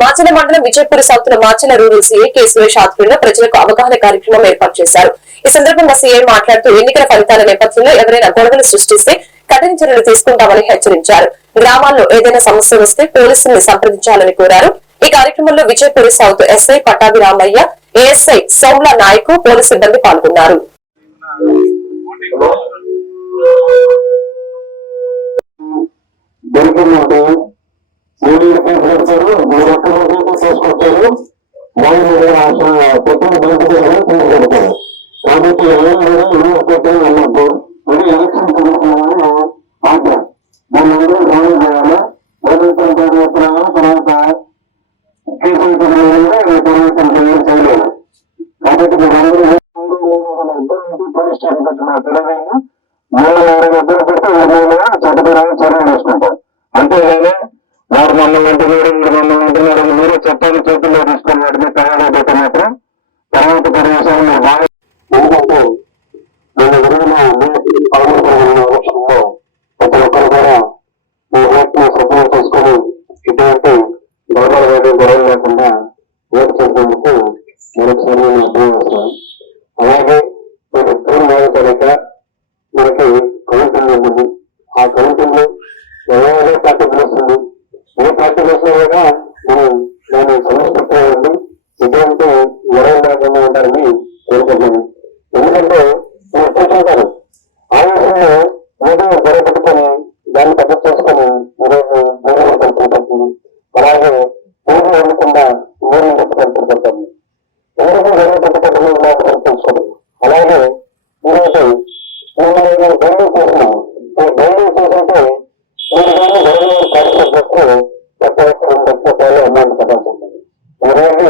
మాచల మండలం విజయపూర్ సౌత్ లో Macherla rural CI K Suresh ఆధ్వర్యంలో ప్రజలకు అవగాహన కార్యక్రమం ఏర్పాటు చేశారు. ఈ సందర్భంగా సీఐ మాట్లాడుతూ ఎన్నికల ఫలితాల నేపథ్యంలో ఎవరైనా గొడవలు సృష్టిస్తే కఠిన చర్యలు తీసుకుంటామని హెచ్చరించారు. గ్రామాల్లో ఏదైనా సమస్య వస్తే పోలీసుల్ని సంప్రదించాలని కోరారు. ఈ కార్యక్రమంలో Vijayapur south SI Pattabhiramayya, ASI Somla Naik, police సిబ్బంది పాల్గొన్నారు. అంతేగాని వాడు మమ్మల్ని అంటున్నాడు వీడు మమ్మల్ని అంటున్నాడు మీరే చట్టాన్ని చేతుల్లో తీసుకొని వాటిని తయారైతే మాత్రం తర్వాత పరివేశాలు మీరు బాగా ఎందుకంటే నేను జరిగిన ఎలక్షన్లో ప్రతి ఒక్కరు కూడా ఈ ఓట్ని సద్వినియోగం చేసుకొని ఇటువంటి గొడవలు లేకుండా ఓటు చేసేందుకు మరొకసారి నేను ఉపయోగిస్తాను. అలాగే మీరు ఫోన్ వాడతాక మనకి కౌంటింగ్ ఉంటుంది. ఆ కౌంటింగ్ లో ఎవరో పార్టీ పిలుస్తుంది, ఏ పార్టీ పిలిచినా కూడా మనం దాన్ని సమర్పించాలండి. ఎటువంటి గొడవ లేకుండా ఉంటారని కోరుకుంటున్నాను. ఎందుకంటే మీరు కూర్చుంటారు ఆవేశంలో ఏదో గొడవ పెట్టుకొని దాన్ని పెద్ద చేసుకొని ఈరోజు గొడవ కలుపుకుంటుంది. అలాగే ఊరు ఉండకుండా ఊరిని కలుపుకుంటుంది. ఎందుకు గొడవ పెట్టుకుంటున్నాం తెలుసుకోండి. అలాగే ఈరోజు మేము గౌరవం చేస్తున్నాము. ఈ గౌరవం చేస్తుంటే మీరు కానీ గౌరవం కార్యక్రమం చేస్తే 30 అమౌంట్ కట్టాల్సి ఉంటుంది. ఈరోజు